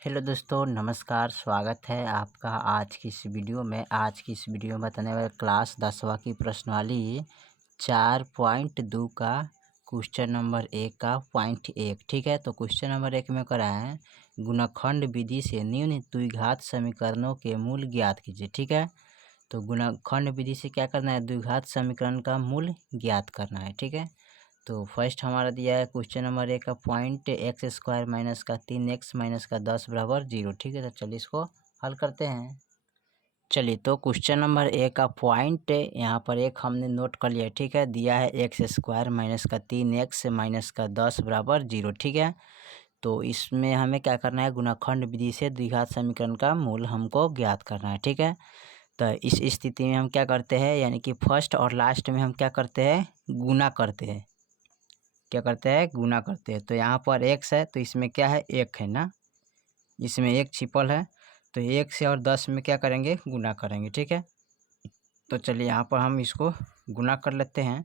Hello दोस्तों, नमस्कार। स्वागत है आपका आज की इस वीडियो में। आज की इस वीडियो में बताने वाले क्लास 10वीं की प्रश्नावली 4.2 का क्वेश्चन नंबर 1 का पॉइंट 1। ठीक है, तो क्वेश्चन नंबर 1 में करा है गुणनखंड विधि से निम्न द्विघात समीकरणों के मूल ज्ञात कीजिए। ठीक है, तो गुणनखंड विधि से क्या करना है, द्विघात समीकरण का मूल ज्ञात करना है। ठीक है, तो फर्स्ट हमारा दिया है क्वेश्चन नंबर 1 का पॉइंट एक्स स्क्वायर माइनस का 3x माइनस का 10 बराबर 0। ठीक है, तो चलिए इसको हल करते हैं। चलिए, तो क्वेश्चन नंबर 1 का पॉइंट यहाँ पर एक हमने नोट कर लिया। ठीक है, दिया है एक्स स्क्वायर माइनस का 3x माइनस का 10 बराबर 0। ठीक है, तो इसमें हमें क्या करना है, गुणनखंड विधि से द्विघात समीकरण का मूल हमको ज्ञात करना है। ठीक है, तो इस स्थिति में हम क्या करते हैं, यानी कि फर्स्ट और लास्ट में हम क्या करते हैं, गुना करते हैं। क्या करते हैं, गुना करते हैं। तो यहाँ पर x है तो इसमें क्या है, 1 है ना, इसमें 1 छिपल है, तो 1 से और 10 में क्या करेंगे, गुना करेंगे। ठीक है, तो चलिए यहाँ पर हम इसको गुना कर लेते हैं,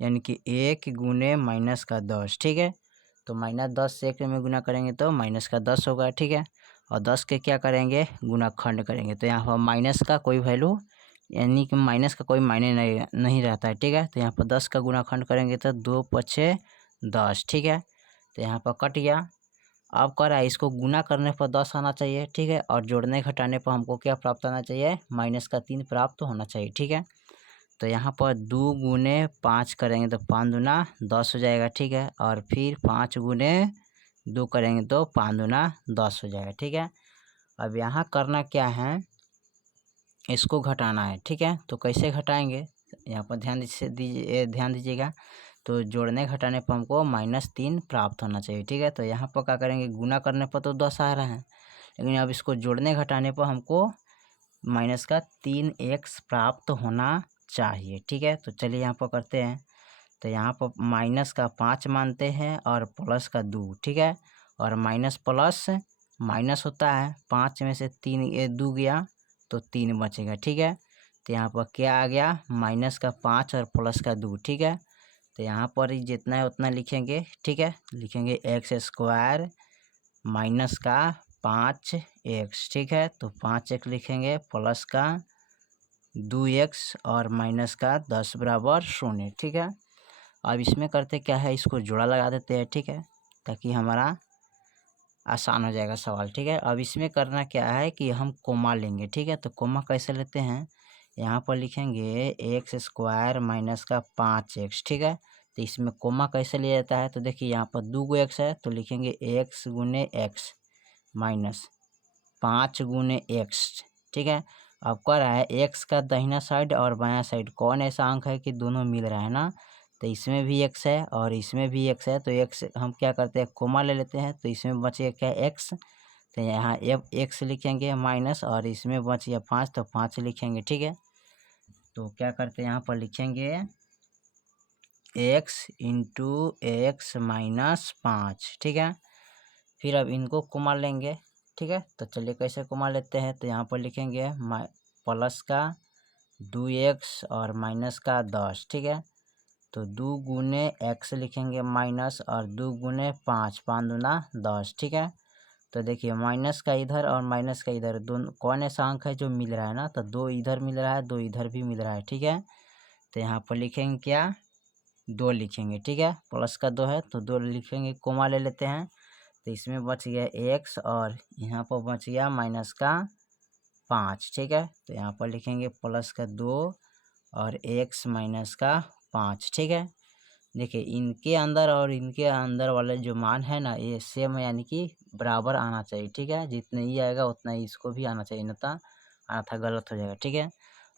यानी कि 1 गुने माइनस का 10। ठीक है, तो -10 से 1 में गुना करेंगे तो माइनस का 10 होगा। ठीक है, और 10 के क्या करेंगे, गुणाखंड करेंगे। तो यहाँ पर माइनस का कोई वैल्यू, यानी कि माइनस का कोई मायने नहीं रहता है। ठीक है, तो यहाँ पर 10 का गुणाखंड करेंगे तो 2 पछे 10। ठीक है, तो यहाँ पर कट गया। अब कर रहा है, इसको गुना करने पर 10 आना चाहिए। ठीक है, और जोड़ने घटाने पर हमको क्या प्राप्त होना चाहिए, -3 प्राप्त होना चाहिए। ठीक है, तो यहाँ पर 2 गुने 5 करेंगे तो 5 दूना 10 हो जाएगा। ठीक है, और फिर 5 गुने 2 करेंगे तो 5 दूना 10 हो जाएगा। ठीक है, अब यहाँ करना क्या है, इसको घटाना है। ठीक है, तो कैसे घटाएंगे, यहाँ पर ध्यान दीजिएगा। तो जोड़ने घटाने पर हमको -3 प्राप्त होना चाहिए। ठीक है, तो यहाँ पर क्या करेंगे, गुना करने पर तो 10 आ रहा है, लेकिन अब इसको जोड़ने घटाने पर हमको -3x प्राप्त होना चाहिए। ठीक है, तो चलिए यहाँ पर करते हैं। तो यहाँ पर माइनस का 5 मानते हैं और प्लस का 2। ठीक है, और माइनस प्लस माइनस होता है, 5 में से 3 ये 2 गया तो 3 बचेगा। ठीक है, तो यहाँ पर क्या आ गया, माइनस का 5 और प्लस का 2। ठीक है, तो यहाँ पर ही जितना है उतना लिखेंगे। ठीक है, लिखेंगे एक्स स्क्वायर माइनस का 5x। ठीक है, तो 5x लिखेंगे प्लस का 2x और माइनस का 10 बराबर 0। ठीक है, अब इसमें करते क्या है, इसको जोड़ा लगा देते हैं। ठीक है, ताकि हमारा आसान हो जाएगा सवाल। ठीक है, अब इसमें करना क्या है कि हम कोमा लेंगे। ठीक है, तो कोमा कैसे लेते हैं, यहाँ पर लिखेंगे एक्स स्क्वायर माइनस का 5x। ठीक है, तो इसमें कोमा कैसे लिया जाता है, तो देखिए यहाँ पर 2 x है तो लिखेंगे x गुने एक्स माइनस 5 गुने एक्स। ठीक है, अब क्या रहा है, एक्स का दाहिना साइड और बायां साइड कौन ऐसा अंक है कि दोनों मिल रहा है ना, तो इसमें भी एक्स है और इसमें भी एक्स है, तो एक्स हम क्या करते हैं, कोमा ले लेते हैं। तो इसमें बचेगा क्या, एक्स, तो यहाँ एक्स लिखेंगे माइनस, और इसमें बच गया 5 तो 5 लिखेंगे। ठीक है, तो क्या करते हैं, यहाँ पर लिखेंगे एक्स इंटू एक्स माइनस 5। ठीक है, फिर अब इनको कोमा लेंगे। ठीक है, तो चलिए कैसे कोमा लेते हैं, तो यहाँ पर लिखेंगे प्लस का 2x और माइनस का 10। ठीक है, तो 2 गुने एक्स लिखेंगे माइनस और 2 गुने 5, 5 दूना 10। ठीक है, तो देखिए माइनस का इधर और माइनस का इधर दोनों कौन ऐसा अंक है जो मिल रहा है ना, तो 2 इधर मिल रहा है, 2 इधर भी मिल रहा है। ठीक है, तो यहाँ पर लिखेंगे क्या, 2 लिखेंगे। ठीक है, प्लस का 2 है तो 2 लिखेंगे, कोमा ले लेते हैं। तो इसमें बच गया एक्स और यहाँ पर बच गया माइनस का 5। ठीक है, तो यहाँ पर लिखेंगे प्लस का 2 और एक्स माइनस का 5। ठीक है, देखिए इनके अंदर और इनके अंदर वाले जो मान है ना, ये सेम है, यानी कि बराबर आना चाहिए। ठीक है, जितना ही आएगा उतना ही इसको भी आना चाहिए, नहीं आना था गलत हो जाएगा। ठीक है,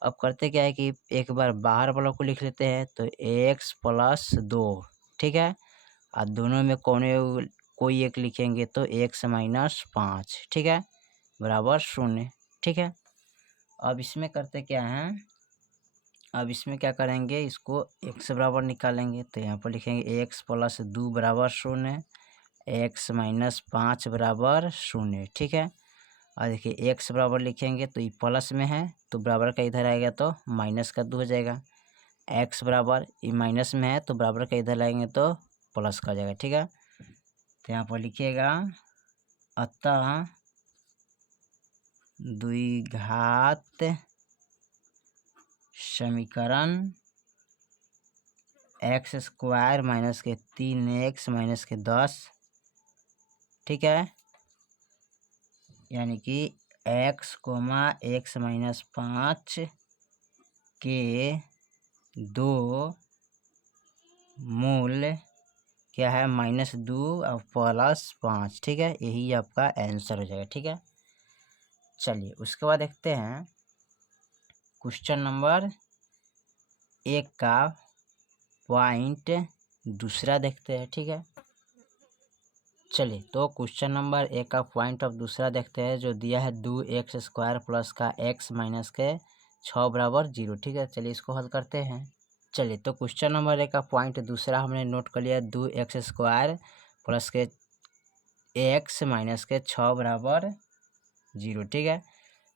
अब करते क्या है कि एक बार बाहर वालों को लिख लेते हैं, तो एक्स प्लस 2। ठीक है, और दोनों में कोई एक लिखेंगे तो एक्स माइनस 5। ठीक है, बराबर 0। ठीक है, अब इसमें करते क्या हैं, अब इसमें क्या करेंगे, इसको एक्स बराबर निकालेंगे। तो यहाँ पर लिखेंगे एक्स प्लस 2 बराबर 0, एक्स माइनस 5 बराबर 0। ठीक है, और देखिए एक्स बराबर लिखेंगे तो ये प्लस में है तो बराबर का इधर आएगा तो माइनस का 2 हो जाएगा। एक्स बराबर ये माइनस में है तो बराबर का इधर लाएंगे तो प्लस का हो जाएगा। ठीक है, तो यहाँ पर लिखिएगा अतः द्विघात समीकरण एक्स स्क्वायर माइनस के 3x माइनस के 10, ठीक है, यानी कि x, x माइनस 5 के 2 मूल क्या है -2 और +5, ठीक है, यही आपका आंसर हो जाएगा, ठीक है। चलिए उसके बाद देखते हैं क्वेश्चन नंबर 1 का पॉइंट दूसरा देखते हैं, ठीक है। चलिए तो क्वेश्चन नंबर 1 का पॉइंट ऑफ दूसरा देखते हैं, जो दिया है 2x स्क्वायर प्लस का x माइनस के 6 बराबर 0, ठीक है। चलिए इसको हल करते हैं। चलिए तो क्वेश्चन नंबर 1 का पॉइंट दूसरा हमने नोट कर लिया, 2x स्क्वायर प्लस के x माइनस के 6 बराबर 0, ठीक है।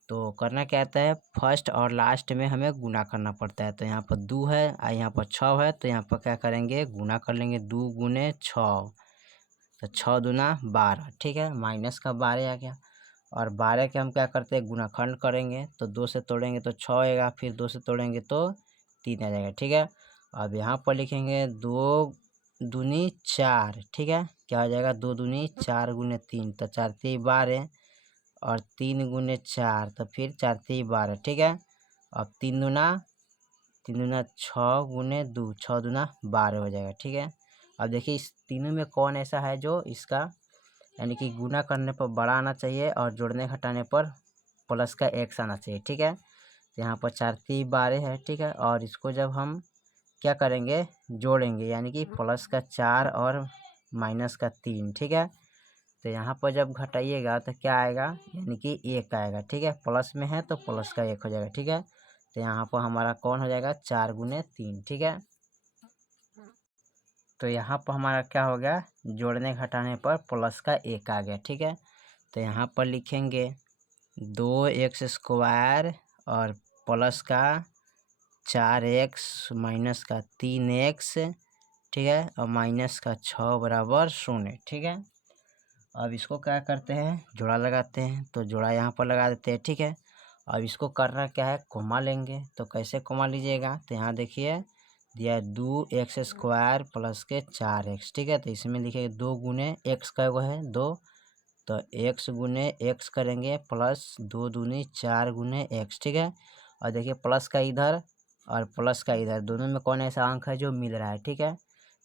तो करना क्या आता है, फर्स्ट और लास्ट में हमें गुना करना पड़ता है। तो यहाँ पर 2 है और यहाँ पर 6 है, तो यहाँ पर क्या करेंगे, गुना कर लेंगे, 2 गुने 6, तो 6 दूना 12, ठीक है, माइनस का 12 आ गया। और 12 के हम क्या करते हैं, गुणाखंड करेंगे, तो 2 से तोड़ेंगे तो 6 आएगा, फिर 2 से तोड़ेंगे तो 3 आ जाएगा, ठीक है। अब यहाँ पर लिखेंगे 2 दूनी 4, ठीक है, क्या हो जाएगा, 2 दूनी 4 गुने 3, तो 4 3 12 और 3 गुने 4, तो फिर 4 3 12, ठीक है। अब 3 दूना 6 गुने 2, 6 दूना 12 हो जाएगा, ठीक है। अब देखिए इस तीनों में कौन ऐसा है जो इसका यानी कि गुना करने पर बड़ा आना चाहिए और जोड़ने घटाने पर प्लस का x आना चाहिए, ठीक है। तो यहाँ पर 4 3 12 है, ठीक है, और इसको जब हम क्या करेंगे, जोड़ेंगे, यानी कि प्लस का 4 और माइनस का 3, ठीक है। तो यहाँ पर जब घटाइएगा तो क्या आएगा, यानी कि 1 आएगा, ठीक है, प्लस में है तो प्लस का 1 हो जाएगा, ठीक है। तो यहाँ पर हमारा कौन हो जाएगा, 4 गुने 3, ठीक है। तो यहाँ पर हमारा क्या हो गया, जोड़ने घटाने पर प्लस का 1 आ गया, ठीक है। तो यहाँ पर लिखेंगे 2x स्क्वायर और प्लस का 4x माइनस का 3x, ठीक है, और माइनस का 6 बराबर 0, ठीक है। अब इसको क्या करते हैं, जोड़ा लगाते हैं, तो जोड़ा यहाँ पर लगा देते हैं, ठीक है। अब इसको करना क्या है, कोमा लेंगे, तो कैसे कोमा लीजिएगा, तो यहाँ देखिए दिया 2x स्क्वायर प्लस के 4x, ठीक है। तो इसमें लिखिए 2 गुने x का वो है 2, तो x गुने x करेंगे प्लस 2 दूनी 4 गुने x, ठीक है। और देखिए प्लस का इधर और प्लस का इधर दोनों में कौन ऐसा अंक है जो मिल रहा है, ठीक है।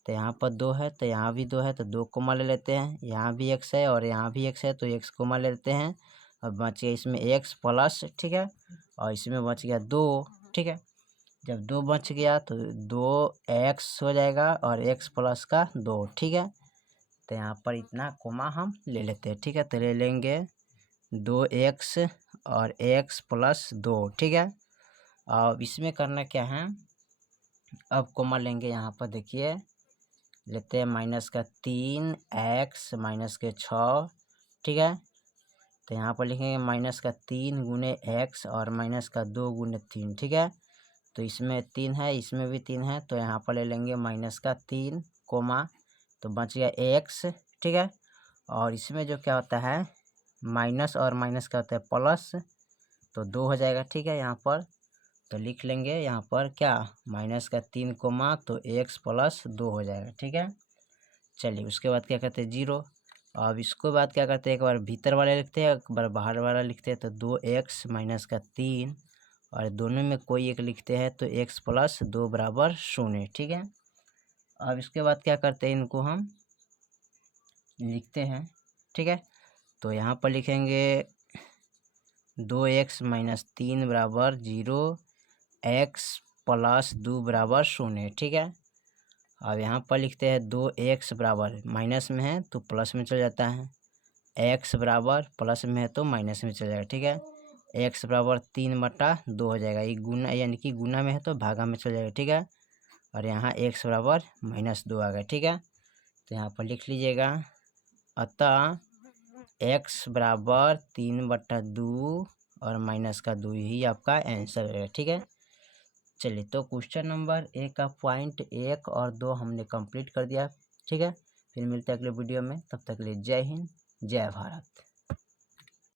तो यहाँ पर 2 है तो यहाँ भी 2 है, तो 2 कोमा ले लेते हैं, यहाँ भी x है और यहाँ भी x है, तो x कोमा ले लेते हैं। अब बच गया इसमें x प्लस, ठीक है, और इसमें बच गया 2, ठीक है। जब 2 बच गया तो 2x हो जाएगा और x प्लस का 2, ठीक है। तो यहाँ पर इतना कोमा हम ले लेते हैं, ठीक है। तो ले लेंगे 2x और x प्लस 2, ठीक है। अब इसमें करना क्या है, अब कोमा लेंगे, यहाँ पर देखिए लेते हैं माइनस का 3x माइनस के 6, ठीक है। तो यहाँ पर लिखेंगे माइनस का 3 गुने x और माइनस का 2 गुने 3, ठीक है। तो इसमें 3 है, इसमें भी 3 है, तो यहाँ पर ले लेंगे माइनस का 3 कोमा, तो बच गया x, ठीक है। और इसमें जो क्या होता है, माइनस और माइनस क्या होता है, प्लस, तो 2 हो जाएगा, ठीक है। यहाँ पर तो लिख लेंगे यहाँ पर क्या, माइनस का 3 कोमा, तो x प्लस 2 हो जाएगा, ठीक है। चलिए उसके बाद क्या करते हैं, 0। अब इसको बाद क्या करते हैं, एक बार भीतर वाले लिखते हैं, एक बार बाहर वाला लिखते हैं, तो 2x माइनस का 3 और दोनों में कोई एक लिखते हैं, तो x प्लस 2 बराबर 0, ठीक है। अब इसके बाद क्या करते हैं, इनको हम लिखते हैं, ठीक है। तो यहाँ पर लिखेंगे 2x माइनस 3 बराबर 0, x प्लस 2 बराबर 0, ठीक है। अब यहाँ पर लिखते हैं 2x बराबर, माइनस में है तो प्लस में चल जाता है, x बराबर प्लस में है तो माइनस में चल जाएगा, ठीक है। x बराबर 3/2 हो जाएगा, ये गुना यानी कि गुना में है तो भागा में चल जाएगा, ठीक है। और यहाँ x बराबर -2 आ गया, ठीक है। तो यहाँ पर लिख लीजिएगा, अतः x बराबर 3/2 और माइनस का 2 ही आपका आंसर है, ठीक है। चलिए तो क्वेश्चन नंबर 1 का पॉइंट 1 और 2 हमने कंप्लीट कर दिया, ठीक है। फिर मिलते हैं अगले वीडियो में, तब तक के लिए जय हिंद जय भारत।